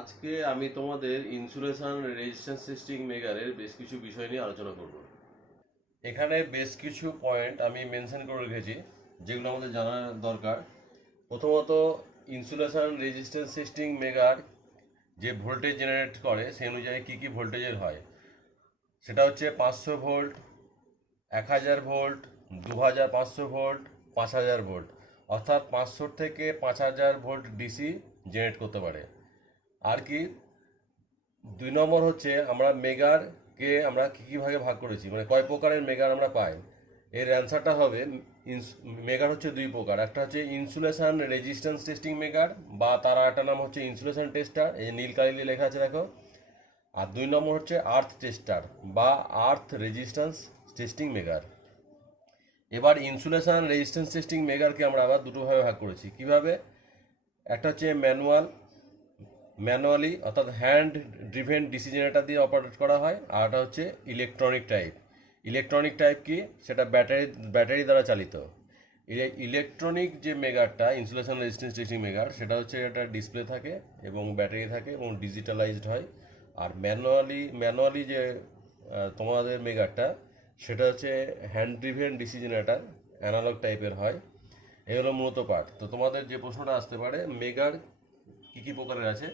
আজকে আমি তোমাদের ইনসুলেশন রেজিস্ট্যান্স টেস্টিং মেগারের বেশ কিছু বিষয় নিয়ে আলোচনা করব। এখানে বেশ কিছু পয়েন্ট আমি মেনশন করে রেখেছি যেগুলো আমাদের জানা দরকার। প্রথমত, ইনসুলেশন রেজিস্ট্যান্স টেস্টিং মেগার যে ভোল্টেজ জেনারেট করে সেই অনুযায়ী কী কী ভোল্টেজের হয়, সেটা হচ্ছে 500 ভোল্ট, 1000 ভোল্ট, 2500 ভোল্ট, 5000 ভোল্ট। অর্থাৎ 500 থেকে 5000 ভোল্ট ডিসি জেনারেট করতে পারে। আর কি 2 নম্বর হচ্ছে আমরা মেগারকে আমরা কী কী ভাগে ভাগ করেছি, মানে কয় প্রকারের মেগার আমরা পাই। এর অ্যান্সারটা হবে মেগার হচ্ছে 2 প্রকার। একটা হচ্ছে ইনসুলেশন রেজিস্ট্যান্স টেস্টিং মেগার, বা তার একটা নাম হচ্ছে ইনসুলেশন টেস্টার, এই নীল কালি দিয়ে লেখা আছে দেখো। আর 2 নম্বর হচ্ছে আর্থ টেস্টার বা আর্থ রেজিস্ট্যান্স টেস্টিং মেগার। এবার ইনসুলেশন রেজিস্ট্যান্স টেস্টিং মেগারকে আমরা আবার দুটোভাবে ভাগ করেছি। কিভাবে? একটা হচ্ছে ম্যানুয়ালি অর্থাৎ হ্যান্ড ড্রিভেন ডিসি জেনারেটর দিয়ে অপারেট করা হয়, আর একটা হচ্ছে ইলেকট্রনিক টাইপ। ইলেকট্রনিক টাইপ কি? সেটা ব্যাটারি দ্বারা চালিত। ইলেকট্রনিক যে মেগারটা ইনসুলেশন রেজিস্ট্যান্স টেস্টিং মেগার, সেটা হচ্ছে একটা ডিসপ্লে থাকে এবং ব্যাটারি থাকে এবং ডিজিটালাইজড হয়। আর ম্যানুয়ালি যে তোমাদের মেগারটা, সেটা হচ্ছে hand driven DC generator, analog টাইপের হয়। এগুলো মূলত পার্ট। তো তোমাদের যে প্রশ্নটা আসতে পারে মেগার কী কী প্রকারের আছে,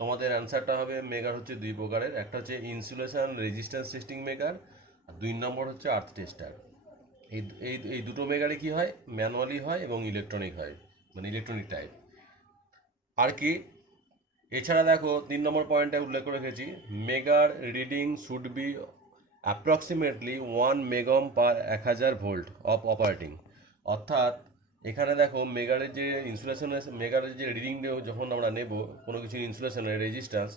তোমাদের অ্যান্সারটা হবে মেগার হচ্ছে 2 প্রকারের। একটা হচ্ছে ইনসুলেশন রেজিস্ট্যান্স টেস্টিং মেগার, আর 2 নম্বর হচ্ছে আর্থ টেস্টার। এই এই এই দুটো মেগারে কি হয়? ম্যানুয়ালি হয় এবং ইলেকট্রনিক হয়, মানে ইলেকট্রনিক টাইপ। আর কি এছাড়া দেখো 3 নম্বর পয়েন্টে উল্লেখ করে রেখেছি, megger reading should be approximately 1 megaohm per 1000 volt of operating. অর্থাৎ এখানে দেখো মেগারের যে রিডিং যখন আমরা নেব কোনো কিছু ইনসুলেশনের রেজিস্ট্যান্স,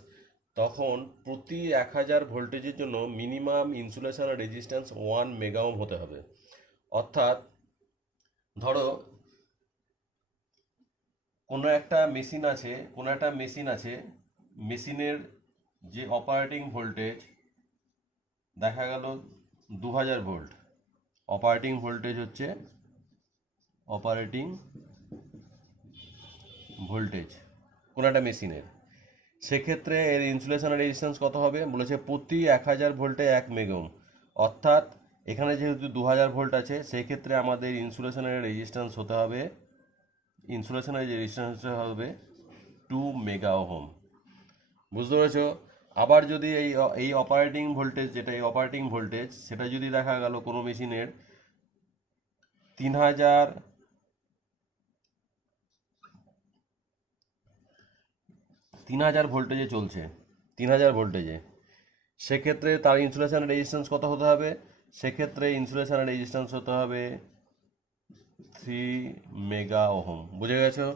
তখন প্রতি 1000 ভোল্টেজের জন্য মিনিমাম ইনসুলেশন রেজিস্ট্যান্স 1 মেগাওম হতে হবে। অর্থাৎ ধরো কোনো একটা মেশিন আছে, মেশিনের যে অপারেটিং ভোল্টেজ দেখা গেল 2000 ভোল্ট। অপারেটিং ভোল্টেজ হচ্ছে অপারেটিং ভোল্টেজ কোনো একটা মেশিনের, সেক্ষেত্রে এর ইনসুলেশন রেজিস্ট্যান্স কত হবে? বলেছে প্রতি 1000 ভোল্টে 1 মেগাওম। অর্থাৎ এখানে যেহেতু 2000 ভোল্ট আছে, সেই ক্ষেত্রে আমাদের ইনসুলেশনের রেজিস্ট্যান্স হতে হবে, ইনসুলেশনের যে রেজিস্ট্যান্সটা হবে 2 মেগা ওহম। বুঝতে পেরেছো? আবার যদি এই অপারেটিং ভোল্টেজ, সেটা যদি দেখা গেল কোনো মেশিনের 3000 ভোল্টেজে চলছে, 3000 ভোল্টেজে, সেক্ষেত্রে তার ইনসুলেশন রেজিস্ট্যান্স কত হতে হবে? সেক্ষেত্রে ইনসুলেশন রেজিস্ট্যান্স হতে হবে 3 মেগা ওহম। বুঝে গেছো?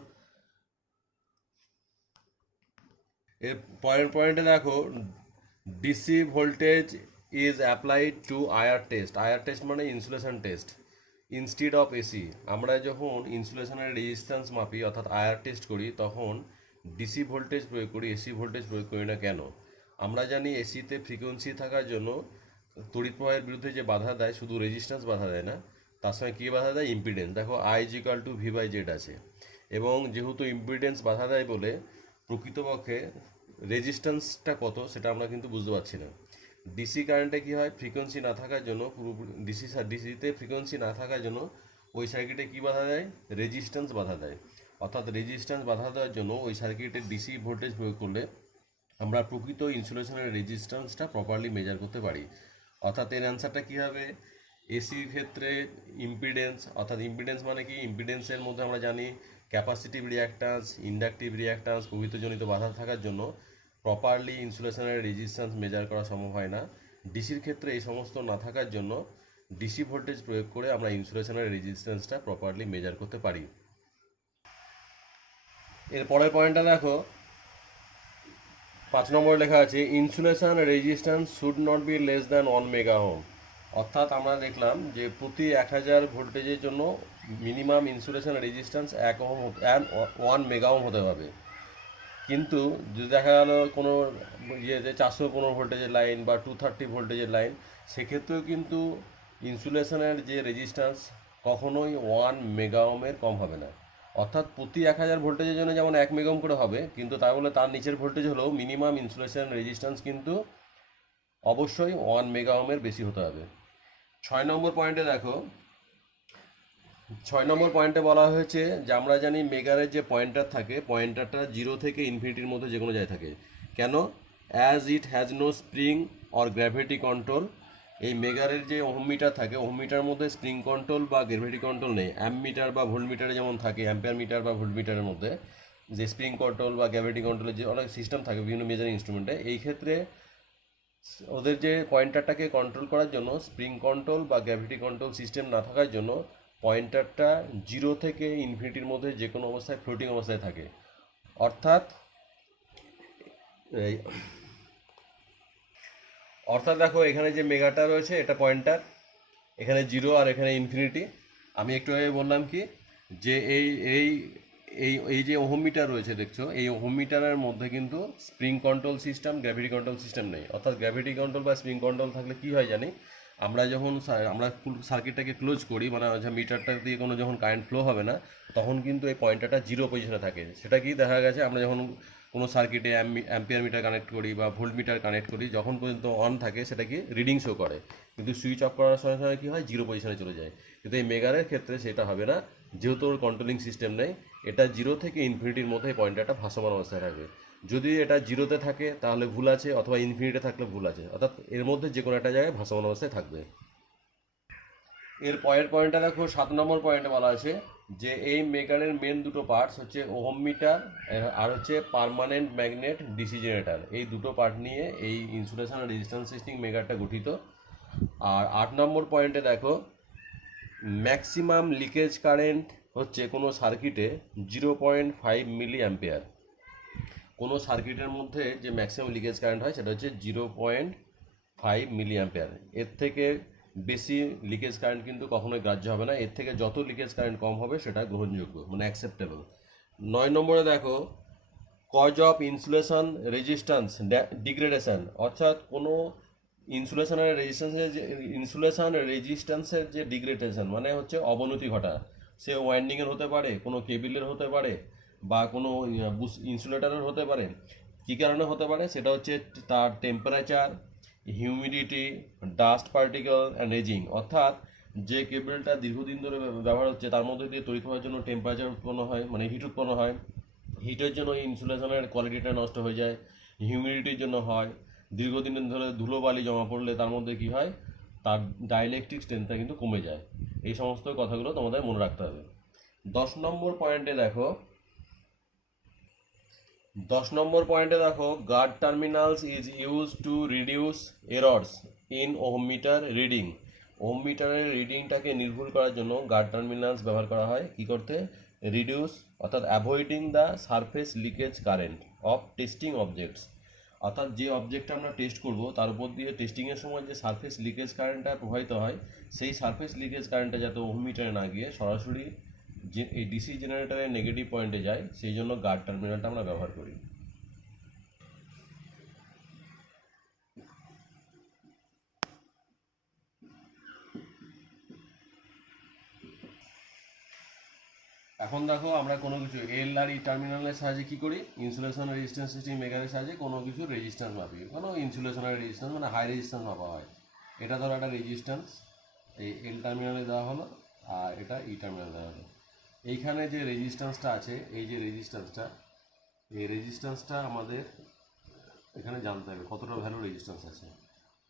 এর পরের পয়েন্টে দেখো, DC voltage is applied to IR test. IR test মানে insulation test instead of AC. আমরা যখন ইনসুলেশনের রেজিস্ট্যান্স মাপি অর্থাৎ আয়ার টেস্ট করি, তখন ডিসি ভোল্টেজ প্রয়োগ করি, এসি ভোল্টেজ প্রয়োগ করি না। কেন? আমরা জানি এসিতে ফ্রিকোয়েন্সি থাকার জন্য তড়িৎ প্রবাহের বিরুদ্ধে যে বাধা দেয়, শুধু রেজিস্ট্যান্স বাধা দেয় না, তার সঙ্গে কী বাধা দেয়? ইম্পিডেন্স। দেখো I is equal to V by Z আছে, এবং যেহেতু ইম্পিডেন্স বাধা দেয় বলে প্রকৃতপক্ষে রেজিস্ট্যান্সটা কত সেটা আমরা কিন্তু বুঝতে পারছি না। ডিসি কারেন্টে কী হয়? ফ্রিকোয়েন্সি না থাকার জন্য, পুরোপুরি ডিসিতে ফ্রিকোয়েন্সি না থাকার জন্য ওই সার্কিটে কী বাধা দেয়? রেজিস্ট্যান্স বাধা দেয়। অর্থাৎ রেজিস্ট্যান্স বাধা দেওয়ার জন্য ওই সার্কিটে ডিসি ভোল্টেজ প্রয়োগ করলে আমরা প্রকৃত ইনসুলেশনের রেজিস্ট্যান্সটা প্রপারলি মেজার করতে পারি। অর্থাৎ এর অ্যান্সারটা কী হবে? এসির ক্ষেত্রে ইম্পিডেন্স, অর্থাৎ ইম্পিডেন্স মানে কি? ইম্পিডেন্সের মধ্যে আমরা জানি ক্যাপাসিটিভ রিঅ্যাক্ট্যান্স, ইন্ডাকটিভ রিঅ্যাক্ট্যান্স প্রভৃতিজনিত বাধা থাকার জন্য প্রপারলি ইনসুলেশনের রেজিস্ট্যান্স মেজার করা সম্ভব হয় না। ডিসির ক্ষেত্রে এই সমস্ত না থাকার জন্য ডিসি ভোল্টেজ প্রয়োগ করে আমরা ইনসুলেশনের রেজিস্ট্যান্সটা প্রপারলি মেজার করতে পারি। এর পরের পয়েন্টটা দেখো, 5 নম্বরে লেখা আছে insulation resistance should not be less than 1 mega ohm. অর্থাৎ আমরা দেখলাম যে প্রতি 1000 ভোল্টেজের জন্য minimum insulation resistance 1 mega ohm হতে হবে। কিন্তু যদি দেখা গেল কোনো ইয়েতে 415 ভোল্টেজের লাইন বা 230 ভোল্টেজের লাইন, সেক্ষেত্রেও কিন্তু ইনসুলেশনের যে রেজিস্ট্যান্স কখনোই 1 মেগা ওহমের কম হবে না। অর্থাৎ প্রতি 1000 ভোল্টেজের জন্য যেমন 1 মেগা ওহম করে হবে, কিন্তু তাই বলে তার নিচের ভোল্টেজ হলেও মিনিমাম ইনসুলেশন রেজিস্ট্যান্স কিন্তু অবশ্যই 1 মেগা ওহমের বেশি হতে হবে। 6 নম্বর পয়েন্টে দেখো, 6 নম্বর পয়েন্টে বলা হয়েছে যে আমরা জানি মেগারের যে পয়েন্টার থাকে, পয়েন্টারটা 0 থেকে ইনফিনিটির মধ্যে যে কোনো জায়গায় থাকে। কেন? As it has no spring or gravity control. এই মেগারের যে ওহম মিটার থাকে, ওহম মিটারের মধ্যে স্প্রিং কন্ট্রোল বা গ্র্যাভিটি কন্ট্রোল নেই। অ্যাম্প মিটার বা ভোল্ট মিটারে যেমন থাকে, অ্যাম্পিয়ার মিটার বা ভোল্ট মিটারের মধ্যে যে স্প্রিং কন্ট্রোল বা গ্র্যাভিটি কন্ট্রোলের যে অনেক সিস্টেম থাকে বিভিন্ন মেজারিং ইনস্ট্রুমেন্টে, এই ক্ষেত্রে ওদের যে পয়েন্টারটাকে কন্ট্রোল করার জন্য স্প্রিং কন্ট্রোল বা গ্র্যাভিটি কন্ট্রোল সিস্টেম না থাকার জন্য পয়েন্টারটা 0 থেকে ইনফিনিটির মধ্যে যে কোনো অবস্থায় ফ্লোটিং অবস্থায় থাকে। অর্থাৎ এই অর্থাৎ দেখো এখানে যে মেগাটা রয়েছে এটা পয়েন্টার, এখানে 0 আর এখানে ইনফিনিটি। আমি একটু আগে বললাম কি যে এই এই এই এই যে ওহম মিটার রয়েছে দেখছো, এই ওহম মিটারের মধ্যে কিন্তু spring control system, gravity control system নেই। অর্থাৎ গ্র্যাভিটি কন্ট্রোল বা স্প্রিং কন্ট্রোল থাকলে কি হয় জানি, আমরা যখন আমরা সার্কিটটাকে ক্লোজ করি, মানে মিটারটা দিয়ে কোনো যখন কারেন্ট ফ্লো হবে না, তখন কিন্তু এই পয়েন্টারটা 0 পজিশনে থাকে। সেটা কি দেখা গেছে, আমরা যখন কোনো সার্কিটে অ্যাম্পিয়ার মিটার কানেক্ট করি বা ভোল্ট মিটার কানেক্ট করি, যখন পর্যন্ত অন থাকে সেটা কি রিডিং শো করে, কিন্তু সুইচ অফ করার সঙ্গে সঙ্গে কী হয়, 0 পজিশনে চলে যায়। কিন্তু এই মেগারের ক্ষেত্রে সেটা হবে না, যেহেতু ওর কন্ট্রোলিং সিস্টেম নেই। এটা 0 থেকে ইনফিনিটির মধ্যে এই পয়েন্টারটা ভাসমান অবস্থায় থাকবে। যদি এটা 0-তে থাকে তাহলে ভুল আছে, অথবা ইনফিনিটে থাকলে ভুল আছে, অর্থাৎ এর মধ্যে যে কোনো একটা জায়গায় ভাসমান অবস্থায় থাকবে। এর পরের পয়েন্টটা দেখো, 7 নম্বর পয়েন্টে বলা আছে যে এই মেগারের মেন দুটো পার্টস হচ্ছে ওহম মিটার আর হচ্ছে পার্মানেন্ট ম্যাগনেট ডিসি জেনারেটর। এই দুটো পার্ট নিয়ে এই ইনসুলেশন আর রেজিস্ট্যান্স টেস্টিং মেগারটা গঠিত। আর 8 নম্বর পয়েন্টে দেখো, ম্যাক্সিমাম লিকেজ কারেন্ট হচ্ছে কোনো সার্কিটে 0.5 মিলি অ্যাম্পিয়ার। কোনো সার্কিটের মধ্যে যে ম্যাক্সিমাম লিকেজ কারেন্ট হয় সেটা হচ্ছে 0.5 মিলি অ্যাম্পিয়ার। এর থেকে বেশি লিকেজ কারেন্ট কিন্তু কখনোই গ্রাহ্য হবে না। এর থেকে যত লিকেজ কারেন্ট কম হবে সেটা গ্রহণযোগ্য, মানে অ্যাকসেপ্টেবল। 9 নম্বরে দেখো, cause of insulation resistance degradation. অর্থাৎ কোনো ইনসুলেশন রেজিস্ট্যান্সের যে ডিগ্রেডেশন মানে হচ্ছে অবনতি ঘটা, সে ওয়াইন্ডিংয়ের হতে পারে, কোনো কেবিলের হতে পারে, বা কোনো ইনসুলেটরের হতে পারে। কী কারণে হতে পারে সেটা হচ্ছে তার temperature, humidity, dust particle and aging. অর্থাৎ যে কেবলটা দীর্ঘদিন ধরে ব্যবহার হচ্ছে তার মধ্যে দিয়ে তড়িৎ হওয়ার জন্য টেম্পারেচার উৎপন্ন হয়, মানে হিট উৎপন্ন হয়। হিটের জন্য ইনসুলেশনের কোয়ালিটিটা নষ্ট হয়ে যায়। হিউমিডিটির জন্য হয়, দীর্ঘদিন ধরে ধুলোবালি জমা পড়লে তার মধ্যে কি হয়, তার ডাইলেকট্রিক স্ট্রেংথটা কিন্তু কমে যায়। এই সমস্ত কথাগুলো তোমাদের মনে রাখতে হবে। 10 নম্বর পয়েন্টে দেখো, 10 নম্বর পয়েন্টে দেখো, guard terminals is use to reduce errors in ohm meter reading. Ohm মিটারের রিডিংটাকে নির্ভুল করার জন্য গার্ড টার্মিনালস ব্যবহার করা হয়। কী করতে? রিডিউস, অর্থাৎ avoiding the surface leakage current of testing objects. অর্থাৎ যে অবজেক্টটা আমরা টেস্ট করব তার উপর দিয়ে টেস্টিংয়ের সময় যে সারফেস লিকেজ কারেন্টটা প্রবাহিত হয়, সেই সারফেস লিকেজ কারেন্টটা যাতে ওহম মিটারে না গিয়ে সরাসরি যে এই ডিসি জেনারেটরের নেগেটিভ পয়েন্টে যায়, সেই জন্য গার্ড টার্মিনালটা আমরা ব্যবহার করি। এখন দেখো, আমরা কোনো কিছু এল আর ই টার্মিনালের সাহায্যে কী করি, ইনসুলেশন রেজিস্ট্যান্স টেস্টিং মেকারের সাহায্যে কোনো কিছু রেজিস্ট্যান্স মাপি। কোনো ইনসুলেশনের রেজিস্ট্যান্স মানে হাই রেজিস্ট্যান্স মাপা হয়। এটা ধরো একটা রেজিস্ট্যান্স, এই এল টার্মিনালে দেওয়া হলো আর এটা ই টার্মিনালে দেওয়া হলো। এইখানে যে রেজিস্ট্যান্সটা আছে, এই যে রেজিস্ট্যান্সটা, এই রেজিস্ট্যান্সটা আমাদের এখানে জানতে হবে কতটা ভ্যালু রেজিস্ট্যান্স আছে।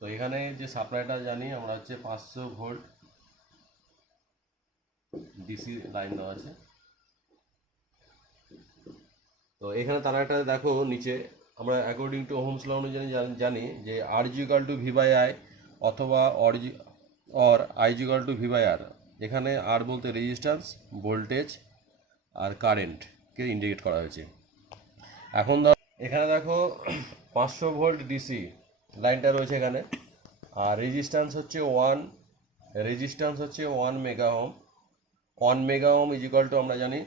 তো এখানে যে সাপ্লাইটা জানি আমরা হচ্ছে 500 ভোল্ট ডিসি লাইন দেওয়া আছে। তো এখানে তারা একটা দেখো নিচে, আমরা অ্যাকর্ডিং টু ওহমস ল অনুযায়ী জানি যে R equal to V by I অথবা or I equal to V by R. এখানে আর বলতে রেজিস্ট্যান্স, ভোল্টেজ আর কারেন্টকে ইন্ডিকেট করা হয়েছে। এখন ধর এখানে দেখো 500 ভোল্ট ডিসি লাইনটা রয়েছে এখানে, আর রেজিস্ট্যান্স হচ্ছে 1 mega ohm. 1 mega ohm is equal two আমরা জানি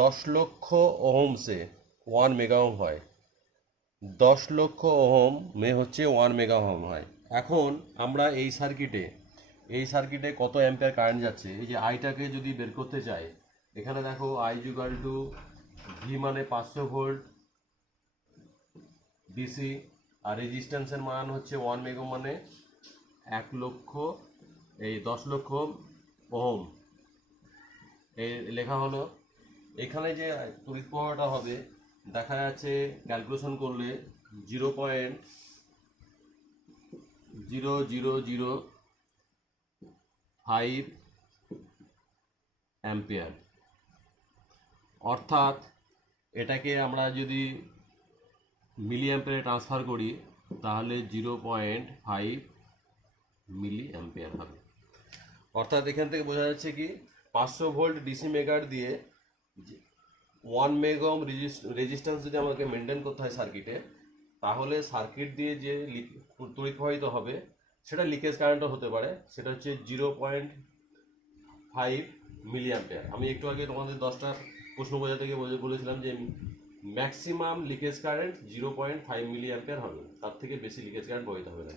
10 লক্ষ ওহমসে 1 মেগা ওহম হয়। 10 লক্ষ ওহম হচ্ছে 1 মেগা ওহম হয়। এখন আমরা এই সার্কিটে কত অ্যাম্পিয়ার কারেন্ট যাচ্ছে, এই যে আইটাকে যদি বের করতে চাই, এখানে দেখো I ইকুয়াল টু ভি মানে 500 ভোল্ট ডিসি, আর রেজিস্ট্যান্সের মান হচ্ছে 1 মেগা মানে 1 লক্ষ 10 লক্ষ ওহম এই লেখা হলো। এখানে যে তড়িৎ প্রবাহটা হবে দেখা যাচ্ছে ক্যালকুলেশন করলে 0.0005 অ্যাম্পিয়ার। অর্থাৎ এটাকে আমরা যদি মিলি অ্যাম্পিয়ারে ট্রান্সফার করি তাহলে 0.5 মিলি অ্যাম্পিয়ার হবে। অর্থাৎ এখান থেকে বোঝা যাচ্ছে কি 500 ভোল্ট ডিসি মেগার দিয়ে 1 মেগা ওহম রেজিস্ট্যান্স যদি আমাকে মেনটেন করতে হয় সার্কিটে, তাহলে সার্কিট দিয়ে যে তড়িৎ প্রবাহিত হবে সেটা লিকেজ কারেন্টও হতে পারে, সেটা হচ্ছে 0.5 মিলি অ্যাম্পিয়ার। আমি একটু আগে তোমাদের 10টা প্রশ্ন বোঝাতে গিয়ে বলেছিলাম যে maximum leakage current 0.5 milliampere হবে, তার থেকে বেশি লিকেজ কারেন্ট বহিত হবে না।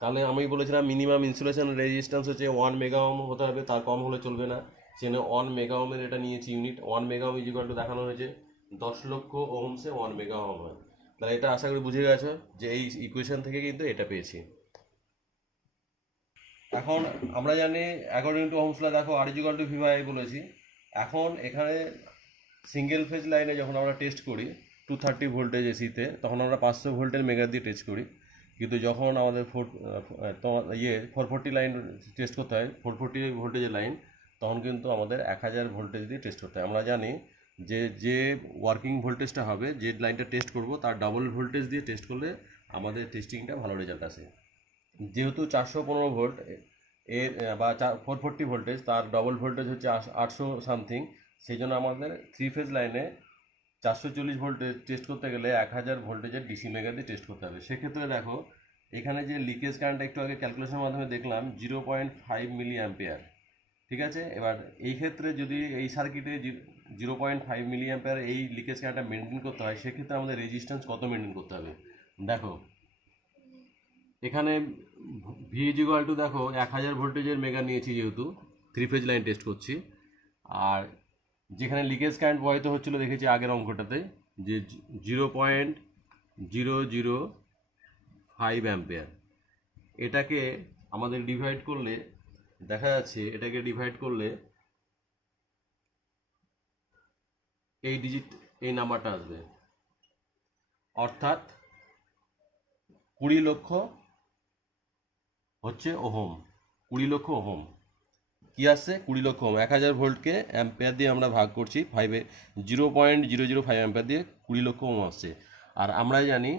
তাহলে আমি বলেছিলাম মিনিমাম ইনসুলেশন রেজিস্ট্যান্স হচ্ছে 1 মেগা ওহম হতে হবে, তার কম হলে চলবে না। সেখানে 1 মেগা ওহমের এটা নিয়েছি unit. 1 mega ohm equal to দেখানো হয়েছে 10 লক্ষ ওহমসে 1 মেগা ওহম হয়। তাহলে এটা আশা করি বুঝে গেছো যে এই ইকুয়েশন থেকে কিন্তু এটা পেয়েছি। এখন আমরা জানি অ্যাকর্ডিং টু ওহমস ল দেখো R equal to V by I বলেছি। এখন এখানে সিঙ্গেল ফেজ লাইনে যখন আমরা টেস্ট করি 230 ভোল্টেজ এসিতে, তখন আমরা 500 ভোল্টের মেগার দিয়ে টেস্ট করি। কিন্তু যখন আমাদের 440 লাইন টেস্ট করতে হয়, 440 ভোল্টেজের লাইন, তখন কিন্তু আমাদের 1000 ভোল্টেজ দিয়ে টেস্ট করতে হয়। আমরা জানি যে ওয়ার্কিং ভোল্টেজটা হবে, যে লাইনটা টেস্ট করব তার ডাবল ভোল্টেজ দিয়ে টেস্ট করলে আমাদের টেস্টিংটা ভালো রেজাল্ট আসে। যেহেতু 415 ভোল্ট এর বা 440 ভোল্টেজ, তার ডবল ভোল্টেজ হচ্ছে 800 সামথিং, সেই জন্য আমাদের 3 ফেজ লাইনে 440 ভোল্টেজ টেস্ট করতে গেলে 1000 ভোল্টেজের ডিসি মেগা দিয়ে টেস্ট করতে হবে। সেক্ষেত্রে দেখো এখানে যে লিকেজ কারেন্ট একটু আগে ক্যালকুলেশনের মাধ্যমে দেখলাম 0.5 মিলি অ্যাম্পিয়ার, ঠিক আছে। এবার এই ক্ষেত্রে যদি এই সার্কিটে 0.5 মিলি অ্যাম্পিয়ার এই লিকেজ কারেন্টটা মেনটেন করতে হয়, সেক্ষেত্রে আমাদের রেজিস্ট্যান্স কত মেনটেন করতে হবে দেখো। এখানে ভি ইকুয়াল টু দেখো 1000 ভোল্টেজের মেগা নিয়েছি, যেহেতু 3 ফেজ লাইন টেস্ট করছি। আর যেখানে লিকেজ কারেন্ট প্রবাহিত হচ্ছিলো দেখেছি আগের অঙ্কটাতে যে 0.005 অ্যাম্পিয়ার। এটাকে আমাদের ডিভাইড করলে দেখা যাচ্ছে, এটাকে ডিভাইড করলে এই এই নাম্বারটা আসবে, অর্থাৎ 20 লক্ষ হচ্ছে ওহম। 20 লক্ষ ওহম কি আসছে? 20 লক্ষ ওহম। 1000 ভোল্টকে অ্যাম্পিয়ার দিয়ে আমরা ভাগ করছি 0.005 অ্যাম্পিয়ার দিয়ে 20 লক্ষ ওহম আসছে। আর আমরা জানি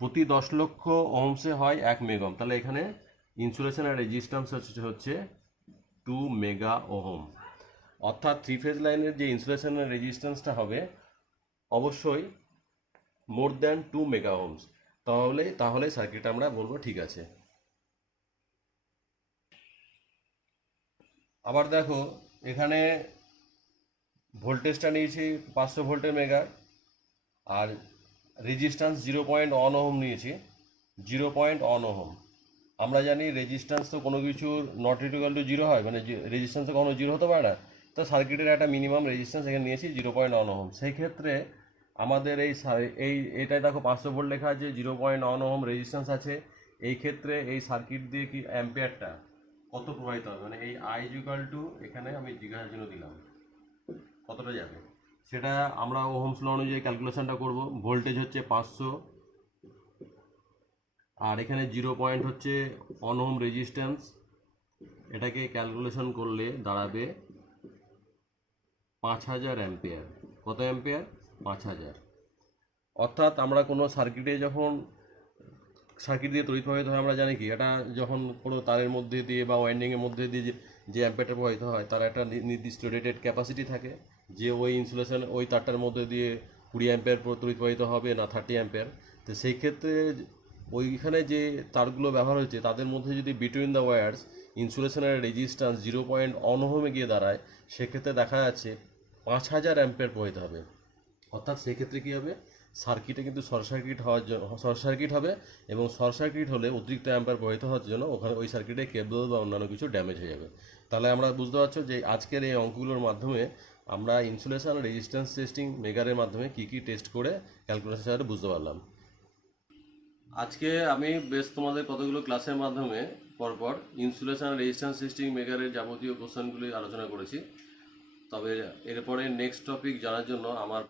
প্রতি 10 লক্ষ ওহমসে হয় 1 মেগা ওহম। তাহলে এখানে ইনসুলেশন আর রেজিস্ট্যান্স হচ্ছে 2 মেগা ওহম। অর্থাৎ 3 ফেজ লাইনের যে ইনসুলেশন আর রেজিস্ট্যান্সটা হবে অবশ্যই মোর দ্যান 2 মেগা ওহমস, তাহলে সার্কিট আমরা বলবো ঠিক আছে। আবার দেখো এখানে ভোল্টেজটা নিয়েছি 500 ভোল্টের মেগার, আর রেজিস্ট্যান্স 0.1 ওহম নিয়েছি, 0.1 ওহম। আমরা জানি রেজিস্ট্যান্স তো কোনো কিছুর নট ইকুয়াল টু 0 হয়, মানে রেজিস্ট্যান্স তো কখনো 0 হতে পারে না। তো সার্কিটের একটা মিনিমাম রেজিস্ট্যান্স এখানে নিয়েছি 0.1 ওহম। সেই ক্ষেত্রে আমাদের এইটাই দেখো 500 ভোল্ট লেখা আছে, 0.1 ওহম রেজিস্ট্যান্স আছে। এই ক্ষেত্রে এই সার্কিট দিয়ে কি অ্যাম্পিয়ারটা কত প্রবাহিত হবে, মানে এই আই ইকুয়াল টু, এখানে আমি জিজ্ঞাসার জন্য দিলাম কতটা যাবে, সেটা আমরা ওহমস ল অনুযায়ী ক্যালকুলেশনটা করব। ভোল্টেজ হচ্ছে 500, আর এখানে 0 হচ্ছে 1 ওহম রেজিস্ট্যান্স। এটাকে ক্যালকুলেশন করলে দাঁড়াবে 5000 অ্যাম্পিয়ার। কত অ্যাম্পিয়ার? 5000। অর্থাৎ আমরা কোনো সার্কিটে যখন সার্কিট দিয়ে তড়িৎ প্রবাহিত হয়, আমরা জানি কি এটা যখন কোনো তারের মধ্যে দিয়ে বা ওয়াইন্ডিংয়ের মধ্যে দিয়ে যে অ্যাম্পিয়ারটা প্রবাহিত হয় তার একটা নির্দিষ্ট রেটেড ক্যাপাসিটি থাকে, যে ওই ইনসুলেশন ওই তারটার মধ্যে দিয়ে 20 অ্যাম্পিয়ার তড়িৎ প্রবাহিত হবে না 30 অ্যাম্পিয়ার। তো সেই ক্ষেত্রে ওইখানে যে তারগুলো ব্যবহার হচ্ছে তাদের মধ্যে যদি বিটুইন দ্য ওয়্যার্স ইনসুলেশনের রেজিস্ট্যান্স 0.1 ওহমে গিয়ে দাঁড়ায়, সেক্ষেত্রে দেখা যাচ্ছে 5000 অ্যাম্পিয়ার প্রবাহিত হবে। অর্থাৎ সেক্ষেত্রে কী হবে, সার্কিটে কিন্তু শর্ট সার্কিট হবে, এবং শর্ট সার্কিট হলে অতিরিক্ত অ্যাম্পিয়ার প্রবাহিত হওয়ার জন্য ওখানে ওই সার্কিটে কেবল বা অন্যান্য কিছু ড্যামেজ হয়ে যাবে। তাহলে আমরা বুঝতে পারছো যে আজকের এই অঙ্কগুলোর মাধ্যমে আমরা ইনসুলেশন আর রেজিস্ট্যান্স টেস্টিং মেকারের মাধ্যমে কী কী টেস্ট করে ক্যালকুলেশনের সাথে বুঝতে পারলাম। আজকে আমি বেশ তোমাদের কতগুলো ক্লাসের মাধ্যমে পরপর ইনসুলেশন আর রেজিস্ট্যান্স টেস্টিং মেকারের যাবতীয় কোশ্চেনগুলি আলোচনা করেছি। তবে এরপরে নেক্সট টপিক জানার জন্য আমার